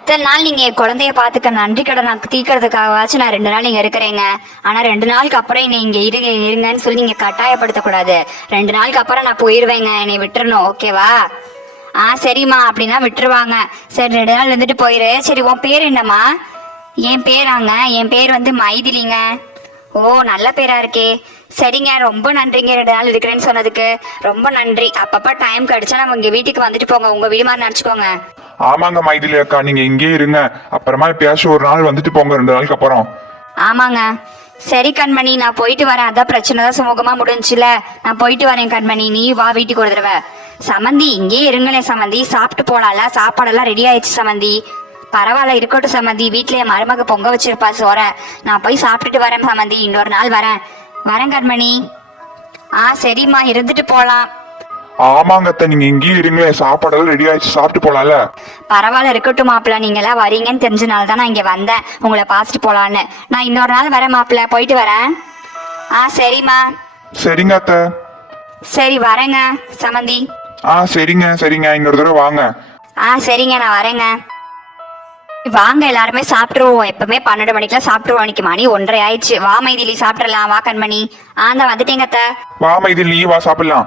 இத்தனை நாள் நீங்க குழந்தைய பாத்துக்க நன்றி கடன் தீக்கிறதுக்காகவாச்சும் நான் 2 நாள் இங்க இருக்கிறேங்க. ஆனா 2 நாளுக்கு அப்புறம் என்னை இங்க இருங்கன்னு சொல்லி நீங்க கட்டாயப்படுத்த கூடாது. 2 நாளுக்கு அப்புறம் நான் போயிருவேங்க. என்னை விட்டுறணும், ஓகேவா? சரிம்மா, அப்படின்னா விட்டுருவாங்க. சரி, 2 நாள் இருந்துட்டு போயிரு. சரி, உன் பேர் என்னம்மா? என் பேர் வந்து மைதிலிங்க. ஓ, நல்ல பேரா இருக்கே. சரிங்க, ரொம்ப நன்றிங்க 2 நாள் இருக்கிறேன்னு சொன்னதுக்கு ரொம்ப நன்றி. அப்பப்ப டைம் கிடைச்சா நம்ம இங்க வீட்டுக்கு வந்துட்டு போங்க, உங்க வீடு மாதிரி நினைச்சுக்கோங்க. ஆமாங்க மைதிலி அக்கா, நீங்க இங்கே இருங்க. அப்புறமா எப்பயாச்சும் ஒரு நாள் வந்துட்டு போங்க 2 நாளுக்கு அப்புறம். ஆமாங்க. சரி கண்மணி, நான் போயிட்டு வரேன். அதான் பிரச்சனை தான் சுமூகமா முடிஞ்சுல. நான் போயிட்டு வரேன் கண்மணி, நீ வா வீட்டுக்கு ஒரு தடவை. சமந்தி, இங்கே இருங்களேன் சமந்தி, சாப்பிட்டு போலாம்ல. சாப்பாடெல்லாம் ரெடி ஆயிடுச்சு சமந்தி. பரவாயில்ல, இருக்கட்டும் சமந்தி. வீட்டுல என் மருமக பொங்க வச்சிருப்பா சோற. நான் போய் சாப்பிட்டுட்டு வரேன் சமந்தி. இன்னொரு நாள் வரேன் கண்மணி. சரிம்மா, இருந்துட்டு போலாம். ஆமாங்க அத்தை, நீங்க இங்கேயே இருங்களேன். சாப்பாடெல்லாம் ரெடி ஆயிடுச்சு, சாப்பிட்டு போலாம்ல. பரவாயில்ல, இருக்கட்டும் மாப்பிள்ள. நீங்க எல்லாம் வரீங்கன்னு தெரிஞ்சனால தான் நான் இங்க வந்தேன், உங்களை பார்த்துட்டு போலான்னு. நான் இன்னொரு நாள் வரேன் மாப்பிள்ள, போயிட்டு வரேன். சரிம்மா. சரிங்க அத்தை. சரி, வரேங்க சமந்தி. சரிங்க, இன்னொரு தடவை வாங்க. சரிங்க, நான் வரேங்க. வாங்க, எல்லாருமே சாப்பிட்டுருவோம். எப்பவுமே 12 மணிக்கெல்லாம் சாப்பிட்டுருவோம். இன்னைக்கு மணி 1:30 ஆயிடுச்சு. வா மைதிலி, சாப்பிடலாம். வா கண்மணி. தான் வந்துட்டேங்க அத்தை. வா மைதிலி, வா சாப்பிடலாம்.